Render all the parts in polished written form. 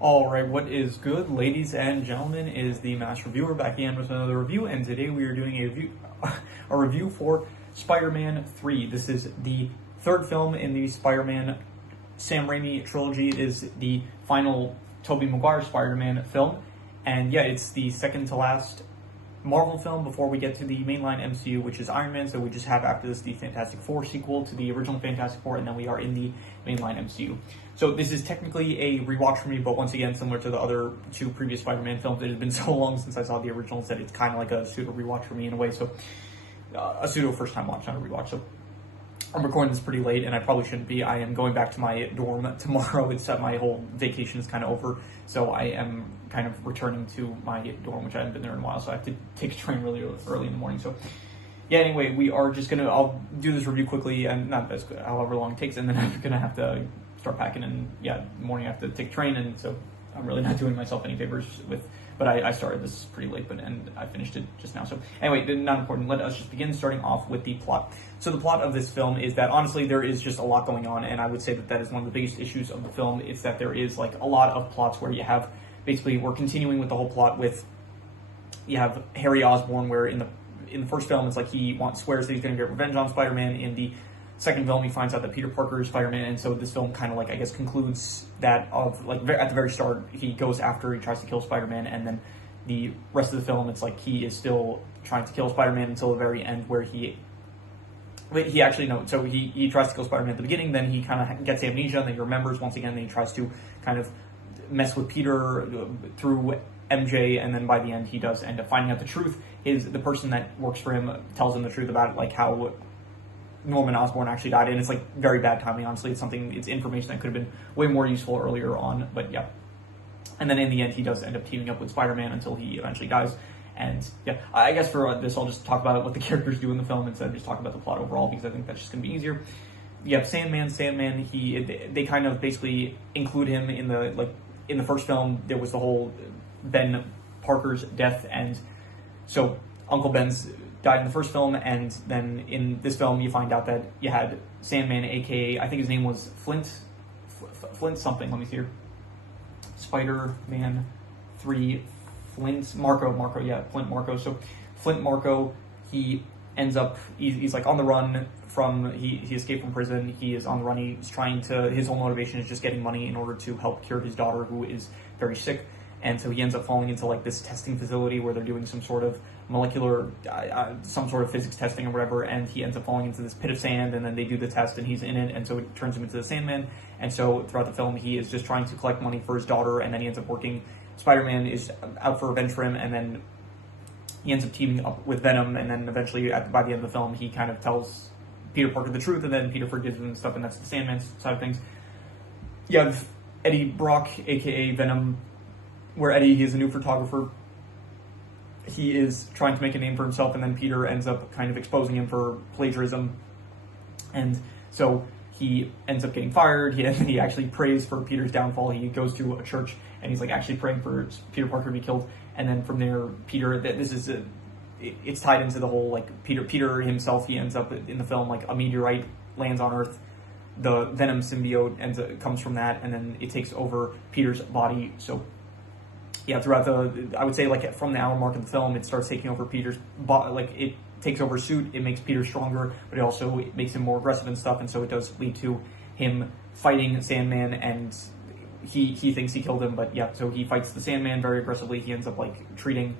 Alright, what is good, ladies and gentlemen, is the Master Reviewer back again with another review, and today we are doing a review for Spider-Man 3. This is the third film in the Spider-Man Sam Raimi trilogy. It is the final Tobey Maguire Spider-Man film, and yeah, it's the second to last Marvel film before we get to the mainline MCU, which is Iron Man. So we just have after this the Fantastic Four sequel to the original Fantastic Four, and then we are in the mainline MCU. So this is technically a rewatch for me, but once again, similar to the other two previous Spider-Man films, it has been so long since I saw the originals that it's kind of like a pseudo rewatch for me in a way. So a pseudo first time watch, not a rewatch. So I'm recording this pretty late, and I probably shouldn't be. I am going back to my dorm tomorrow. It's my whole vacation is kind of over, so I am kind of returning to my dorm, which I haven't been there in a while, so I have to take a train really early in the morning. So yeah, anyway, we are just gonna, I'll do this review quickly, and not as however long it takes, and then I'm gonna have to start packing, and yeah, in the morning I have to take a train, and so I'm really not doing myself any favors with, but I started this pretty late, and I finished it just now. So anyway, not important. Let us just begin, starting off with the plot. So the plot of this film is that, honestly, there is just a lot going on, and I would say that that is one of the biggest issues of the film. It's that there is like a lot of plots where you have, basically, we're continuing with the whole plot with, you have Harry Osborn, where in the first film, it's like he swears that he's going to get revenge on Spider-Man. In the second film, he finds out that Peter Parker is Spider-Man, and so this film kind of like, I guess, concludes that of, like, at the very start, he goes after, he tries to kill Spider-Man, and then the rest of the film, it's like he is still trying to kill Spider-Man until the very end, where he actually, no, so he tries to kill Spider-Man at the beginning, then he kind of gets amnesia, and then he remembers once again, then he tries to kind of mess with Peter through MJ, and then by the end, he does end up finding out the truth. The person that works for him tells him the truth about it, like how Norman Osborn actually died, and it's like very bad timing, honestly. It's information that could have been way more useful earlier on, but yeah. And then in the end, he does end up teaming up with Spider-Man until he eventually dies. And yeah, I guess for this, I'll just talk about what the characters do in the film instead of just talking about the plot overall, because I think that's just going to be easier. Yeah, Sandman, they kind of basically include him in the first film. There was the whole Ben Parker's death, and so Uncle Ben's died in the first film, and then in this film you find out that you had Sandman, aka, I think his name was Flint something, let me see here, Spider-Man 3, Flint Marko. So Flint Marko, he ends up, he's like on the run from, he escaped from prison, he is on the run, his whole motivation is just getting money in order to help cure his daughter, who is very sick. And so he ends up falling into like this testing facility where they're doing some sort of molecular, some sort of physics testing or whatever, and he ends up falling into this pit of sand, and then they do the test and he's in it, and so it turns him into the Sandman. And so throughout the film, he is just trying to collect money for his daughter, and then he ends up working, Spider-Man is out for revenge for him, and then he ends up teaming up with Venom, and then eventually by the end of the film, he kind of tells Peter Parker the truth, and then Peter forgives him and stuff, and that's the Sandman side of things. You have Eddie Brock, aka Venom, where Eddie, he is a new photographer. He is trying to make a name for himself, and then Peter ends up kind of exposing him for plagiarism. And so he ends up getting fired. He actually prays for Peter's downfall. He goes to a church, and he's like actually praying for Peter Parker to be killed. And then from there, it's tied into the whole, like, Peter himself, he ends up in the film, like, a meteorite lands on Earth. The Venom symbiote comes from that, and then it takes over Peter's body. So yeah, throughout I would say, like, from the hour mark of the film, it starts taking over Peter's body. Like, it takes over suit, it makes Peter stronger, but it makes him more aggressive and stuff, and so it does lead to him fighting Sandman, and he thinks he killed him, but yeah, so he fights the Sandman very aggressively. He ends up, like, treating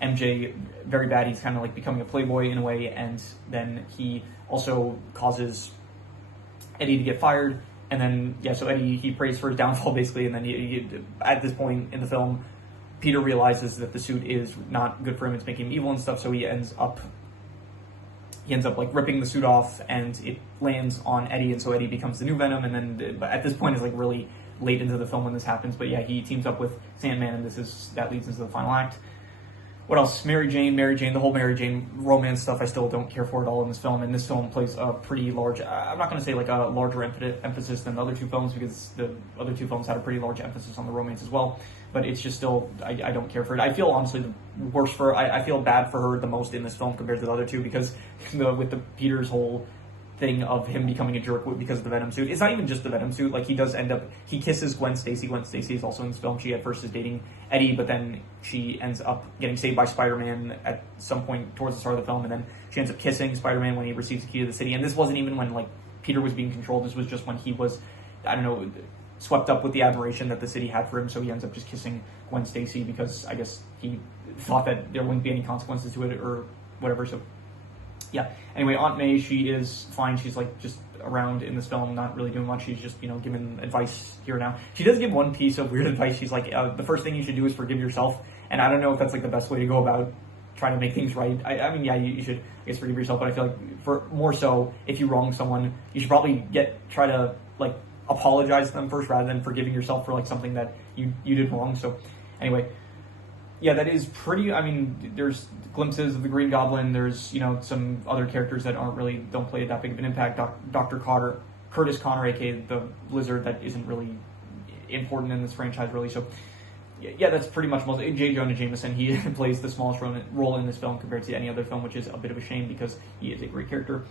MJ very bad. He's kind of, like, becoming a playboy in a way, and then he also causes Eddie to get fired, and then, yeah, so Eddie, he prays for his downfall, basically, and then he at this point in the film, Peter realizes that the suit is not good for him, it's making him evil and stuff, so he ends up like ripping the suit off, and it lands on Eddie, and so Eddie becomes the new Venom, and then, but at this point is like really late into the film when this happens, but yeah, he teams up with Sandman, and that leads into the final act. What else? Mary Jane, the whole Mary Jane romance stuff, I still don't care for at all in this film, and this film plays a pretty large, I'm not going to say like a larger emphasis than the other two films, because the other two films had a pretty large emphasis on the romance as well, but it's just still, I don't care for it. I feel, honestly, the worst I feel bad for her the most in this film compared to the other two, because with the Peter's whole thing of him becoming a jerk because of the Venom suit. It's not even just the Venom suit. Like, he does end up, he kisses Gwen Stacy. Gwen Stacy is also in this film. She at first is dating Eddie, but then she ends up getting saved by Spider-Man at some point towards the start of the film, and then she ends up kissing Spider-Man when he receives the key to the city. And this wasn't even when, like, Peter was being controlled. This was just when he was, I don't know, swept up with the admiration that the city had for him, so he ends up just kissing Gwen Stacy because I guess he thought that there wouldn't be any consequences to it or whatever, so yeah. Anyway, Aunt May, she is fine. She's like just around in this film, not really doing much. She's just, you know, giving advice here now. She does give one piece of weird advice. She's like, the first thing you should do is forgive yourself. And I don't know if that's like the best way to go about trying to make things right. I mean, yeah, you should, I guess, forgive yourself. But I feel like for more so, if you wrong someone, you should probably try to like apologize to them first rather than forgiving yourself for like something that you did wrong. So anyway, yeah, that is pretty, I mean, there's glimpses of the Green Goblin. There's, you know, some other characters that don't play that big of an impact. Dr. Curtis Connor, aka the Lizard, that isn't really important in this franchise, really. So, yeah, that's pretty much most. J. Jonah Jameson, he plays the smallest role in this film compared to any other film, which is a bit of a shame because he is a great character.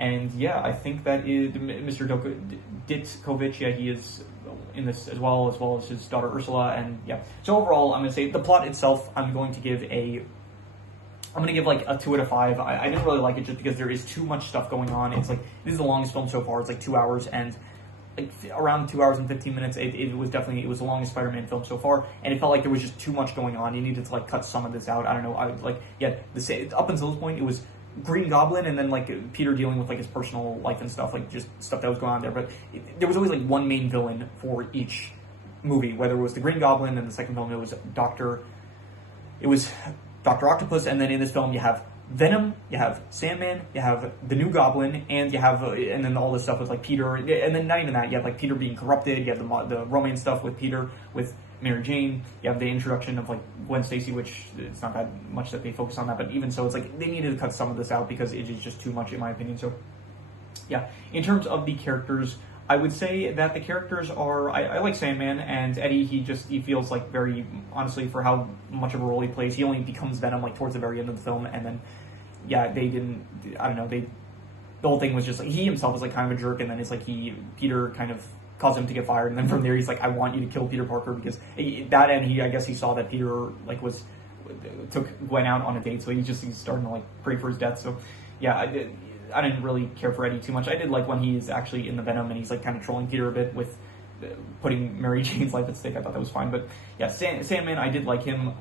And yeah, I think that is Mr. Ditkovich. Yeah, he is in this as well as his daughter Ursula. And yeah, so overall, I'm gonna say the plot itself, I'm gonna give like a 2 out of 5. I didn't really like it just because there is too much stuff going on. It's like, this is the longest film so far. It's like 2 hours and like around 2 hours and 15 minutes. It was the longest Spider-Man film so far, and it felt like there was just too much going on. You needed to like cut some of this out. I don't know. Up until this point, it was Green Goblin and then like Peter dealing with like his personal life and stuff, like just stuff that was going on there. But there was always like one main villain for each movie, whether it was the Green Goblin and the second film it was Dr. Octopus, and then in this film you have Venom, you have Sandman, you have the new Goblin, and you have and then all this stuff with like Peter, and then not even that, you have like Peter being corrupted, you have the romance stuff with Peter with Mary Jane, you have the introduction of like Gwen Stacy, which it's not that much that they focus on that, but even so, it's like they needed to cut some of this out because it is just too much in my opinion. So yeah, in terms of the characters, I would say that the characters are, I like Sandman, and Eddie, he feels like very, honestly, for how much of a role he plays, he only becomes Venom like towards the very end of the film, and then yeah, the whole thing was just like, he himself was like kind of a jerk, and then it's like Peter kind of caused him to get fired, and then from there he's like, I want you to kill Peter Parker, because that, and I guess he saw that Peter like took Gwen out on a date, so he's starting to like pray for his death. So yeah, I didn't really care for Eddie too much. I did like when he's actually in the Venom and he's like kind of trolling Peter a bit with putting Mary Jane's life at stake. I thought that was fine, but yeah, Sandman, I did like him.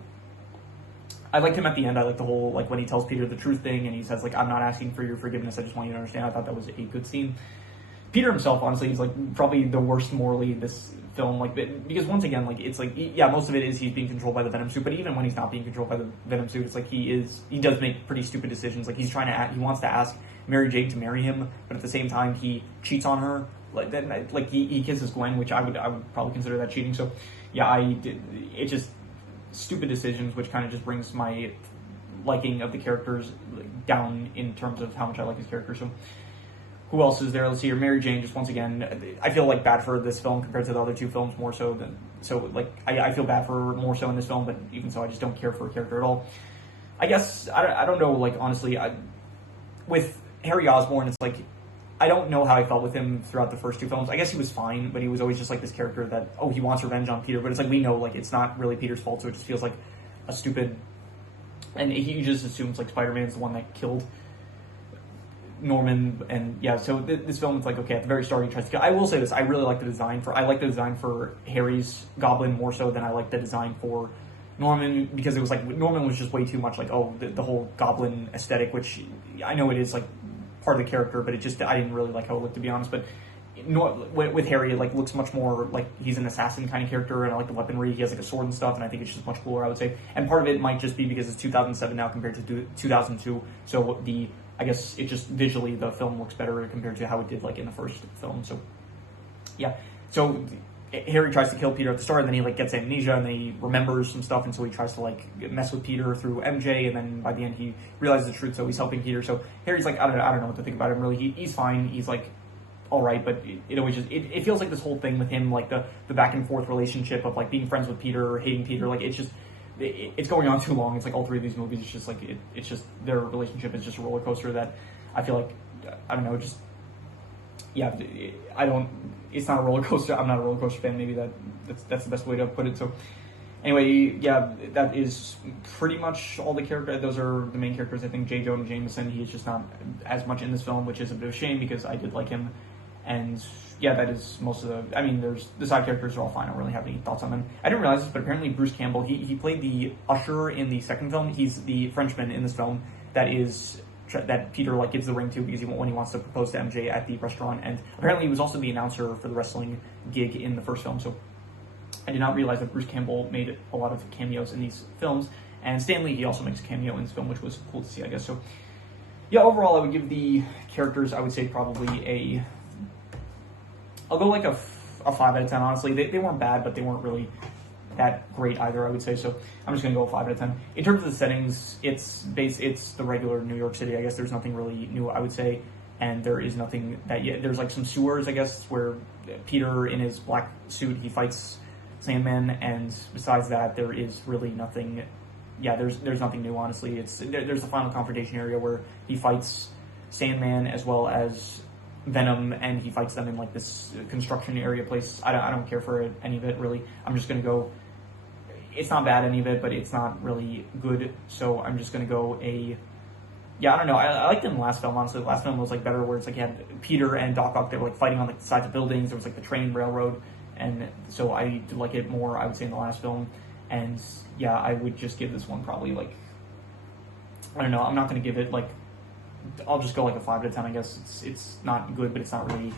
I liked him at the end. I like the whole, like when he tells Peter the truth thing and he says like, I'm not asking for your forgiveness, I just want you to understand. I thought that was a good scene. Peter himself, honestly, he's like probably the worst morally in this film, like, because once again, like, it's like, yeah, most of it is he's being controlled by the Venom suit, but even when he's not being controlled by the Venom suit, it's like he does make pretty stupid decisions. Like, he wants to ask Mary Jane to marry him, but at the same time he cheats on her. Like, then, like, he kisses Gwen, which I would probably consider that cheating. So yeah, it's just stupid decisions, which kind of just brings my liking of the characters down in terms of how much I like his character. So who else is there? Let's see here. Mary Jane, just once again, I feel like bad for this film compared to the other two films more so than, so like, I feel bad for her more so in this film, but even so, I just don't care for her character at all. I guess, I don't know, like, honestly, with Harry Osborn, it's like, I don't know how I felt with him throughout the first two films. I guess he was fine, but he was always just like this character that, oh, he wants revenge on Peter, but it's like, we know, like, it's not really Peter's fault, so it just feels like a stupid, and he just assumes, like, Spider-Man's the one that killed Norman, and yeah, so this film, it's like, okay, at the very start he tries to kill. I will say this, I like the design for Harry's Goblin more so than I like the design for Norman, because it was like, Norman was just way too much like, oh, the whole Goblin aesthetic, which I know it is like part of the character, but I didn't really like how it looked, to be honest. But with Harry, it like looks much more like he's an assassin kind of character, and I like the weaponry. He has like a sword and stuff, and I think it's just much cooler, I would say. And part of it might just be because it's 2007 now compared to 2002, so I guess it just visually the film looks better compared to how it did like in the first film. So yeah, so Harry tries to kill Peter at the start, and then he like gets amnesia, and then he remembers some stuff, and so he tries to like mess with Peter through MJ, and then by the end he realizes the truth, so he's helping Peter. So Harry's like, I don't know what to think about him really. He's fine. He's like all right, but it always just it feels like this whole thing with him, like the back and forth relationship of like being friends with Peter or hating Peter, like it's going on too long. It's like all three of these movies, it's just like it's just their relationship is just a roller coaster that I feel like, I don't know, just yeah, I don't. It's not a roller coaster. I'm not a roller coaster fan. Maybe that's the best way to put it. So anyway, yeah, that is pretty much all the characters. Those are the main characters. I think J. Jonah Jameson, he is just not as much in this film, which is a bit of a shame because I did like him. And yeah, that is most of the. I mean, there's the side characters are all fine. I don't really have any thoughts on them. I didn't realize this, but apparently Bruce Campbell, he played the usher in the second film. He's the Frenchman in this film that Peter like gives the ring to because when he wants to propose to MJ at the restaurant, and apparently he was also the announcer for the wrestling gig in the first film. So I did not realize that Bruce Campbell made a lot of cameos in these films, and Stan Lee, he also makes a cameo in this film, which was cool to see, I guess. So yeah, overall, I would give the characters, I would say probably I'll go like a 5 out of 10. Honestly, they weren't bad, but they weren't really that great either, I would say. So I'm just gonna go 5 out of 10. In terms of the settings, it's the regular New York City. I guess there's nothing really new, I would say, and there is nothing that yet. There's like some sewers, I guess, where Peter in his black suit he fights Sandman, and besides that, there is really nothing. Yeah, there's nothing new, honestly. There's the final confrontation area where he fights Sandman as well as Venom, and he fights them in like this construction area place. I don't care for any of it really. I'm just gonna go. It's not bad, any of it, but it's not really good. So I'm just gonna go yeah, I don't know. I liked it in the last film, honestly. The last film was like better, where it's like you had Peter and Doc Ock, they were like fighting on like the sides of buildings. There was like the train railroad, and so I did like it more, I would say, in the last film. And yeah, I would just give this one probably like, I don't know. I'm not gonna give it like. I'll just go like a 5 out of 10, I guess. It's not good, but it's not really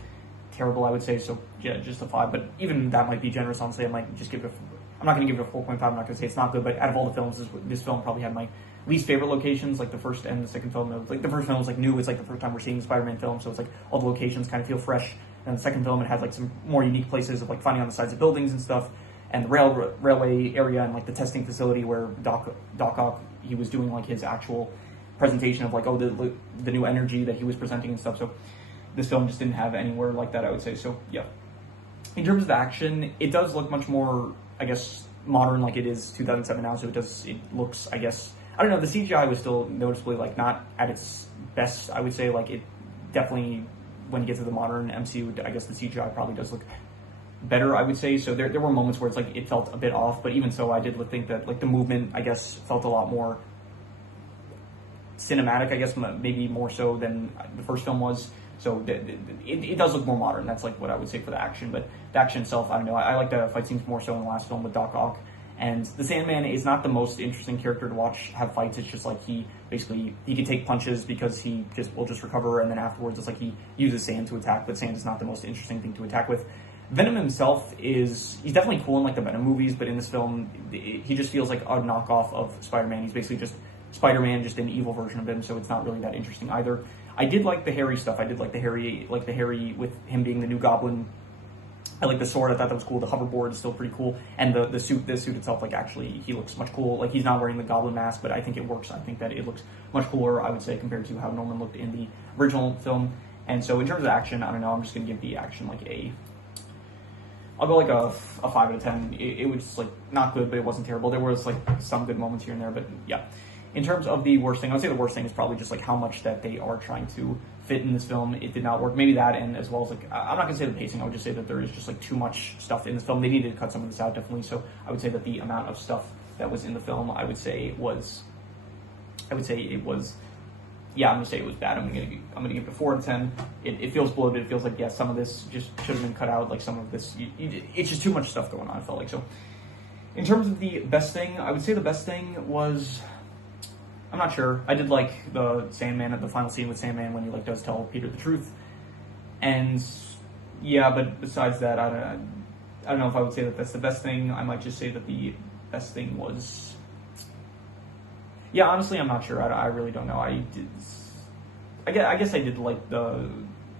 terrible, I would say. So yeah, just a 5. But even that might be generous, honestly. I might just give it I'm not going to give it a 4.5. I'm not going to say it's not good, but out of all the films, this film probably had my least favorite locations. Like the first and the second film, like the first film was like new. It's like the first time we're seeing a Spider-Man film, so it's like all the locations kind of feel fresh. And the second film, it had like some more unique places of like finding on the sides of buildings and stuff, and the railway area and like the testing facility where Doc Ock, he was doing like his actual presentation of like the new energy that he was presenting and stuff. So this film just didn't have anywhere like that, I would say. So yeah, in terms of the action, it does look much more, I guess, modern, like it is 2007 now. So it looks, I guess, I don't know, the CGI was still noticeably like not at its best, I would say. Like it definitely, when you get to the modern MCU, I guess the CGI probably does look better, I would say. So there were moments where it's like it felt a bit off, but even so, I did think that like the movement, I guess, felt a lot more cinematic, I guess, maybe more so than the first film was. So it does look more modern. That's like what I would say for the action. But the action itself, I don't know. I like the fight scenes more so in the last film with Doc Ock. And the Sandman is not the most interesting character to watch have fights. It's just like he can take punches because he will just recover, and then afterwards it's like he uses sand to attack. But sand is not the most interesting thing to attack with. Venom himself he's definitely cool in like the Venom movies, but in this film he just feels like a knockoff of Spider-Man. He's basically just Spider-Man, just an evil version of him. So it's not really that interesting either. I did like the Harry stuff. I did like the Harry with him being the new Goblin. I like the sword. I thought that was cool. The hoverboard is still pretty cool, and the suit itself, like actually, he looks much cool. Like he's not wearing the Goblin mask, but I think it works. I think that it looks much cooler, I would say, compared to how Norman looked in the original film. And so in terms of action, I don't know. I'm just gonna give the action like I'll go like a 5 out of 10. It was like not good, but it wasn't terrible. There was like some good moments here and there, but yeah. In terms of the worst thing, I would say the worst thing is probably just like how much that they are trying to fit in this film. It did not work. Maybe that, and as well as like, I'm not gonna say the pacing. I would just say that there is just like too much stuff in this film. They needed to cut some of this out, definitely. So I would say that the amount of stuff that was in the film, I would say it was. Yeah, I'm gonna say it was bad. I'm gonna give it a 4 out of 10. It feels bloated. It feels like, yeah, some of this just should have been cut out. Like some of this, it's just too much stuff going on. I felt like so. In terms of the best thing, I would say the best thing was. I'm not sure. I did like the Sandman at the final scene with Sandman when he like does tell Peter the truth, and yeah. But besides that, I don't know if I would say that that's the best thing. I might just say that the best thing was. Yeah, honestly, I'm not sure. I really don't know. I guess I did like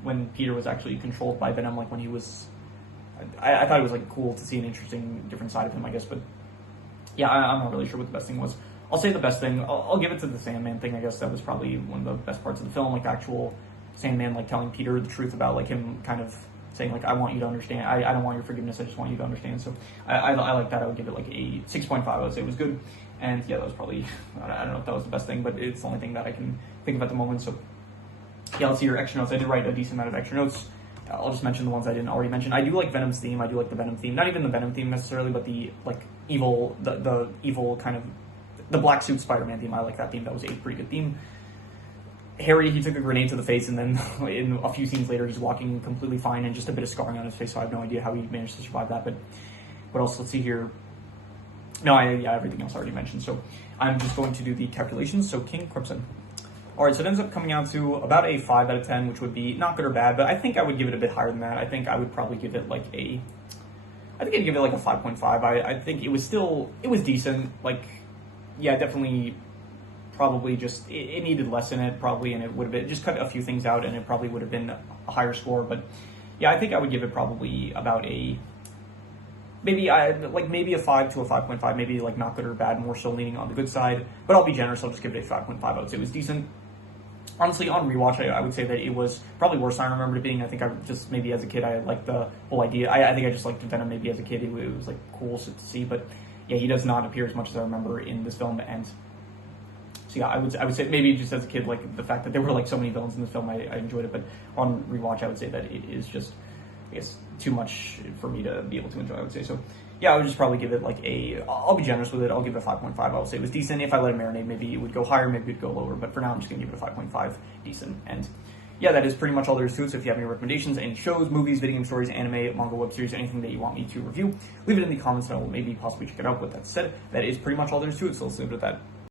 when Peter was actually controlled by Venom, like when he was. I thought it was like cool to see an interesting different side of him, I guess. But yeah, I'm not really sure what the best thing was. I'll say the best thing. I'll give it to the Sandman thing. I guess that was probably one of the best parts of the film, like the actual Sandman, like telling Peter the truth about like him kind of saying like, I want you to understand. I don't want your forgiveness. I just want you to understand. So I like that. I would give it like a 6.5. I would say it was good. And yeah, that was probably, I don't know if that was the best thing, but it's the only thing that I can think of at the moment. So yeah, let's see your extra notes. I did write a decent amount of extra notes. I'll just mention the ones I didn't already mention. I do like Venom's theme. I do like the Venom theme. Not even the Venom theme necessarily, but the like evil, the evil kind of the black suit Spider-Man theme. I like that theme. That was a pretty good theme. Harry, he took a grenade to the face, and then in a few scenes later, he's walking completely fine and just a bit of scarring on his face. So I have no idea how he managed to survive that. But what else? Let's see here. No, yeah, everything else I already mentioned. So I'm just going to do the calculations. So King Crimson. All right, so it ends up coming out to about a 5 out of 10, which would be not good or bad, but I think I would give it a bit higher than that. I think I would probably give it like a 5.5. I think it was decent. Like, yeah, definitely, probably just, it needed less in it, probably, and it would have been, just cut a few things out, and it probably would have been a higher score, but yeah, I think I would give it probably about maybe a 5 to a 5.5, maybe like not good or bad, more so leaning on the good side, but I'll be generous, I'll just give it a 5.5. I would say it was decent. Honestly, on rewatch, I would say that it was probably worse than I remembered it being. I think I just, maybe as a kid, I liked the whole idea. I think I just liked Venom maybe as a kid. It was like cool to see, but yeah, he does not appear as much as I remember in this film. And so yeah, I would say maybe just as a kid, like the fact that there were like so many villains in this film, I enjoyed it. But on rewatch, I would say that it is just, I guess, too much for me to be able to enjoy, I would say. So yeah, I would just probably give it like I'll be generous with it. I'll give it a 5.5. I would say it was decent. If I let it marinate, maybe it would go higher, maybe it would go lower. But for now, I'm just going to give it a 5.5. Decent. And yeah, that is pretty much all there is to it. So if you have any recommendations, any shows, movies, video game stories, anime, manga, web series, anything that you want me to review, leave it in the comments and I will maybe possibly check it out. With that said, that is pretty much all there is to it. So let's leave it at that.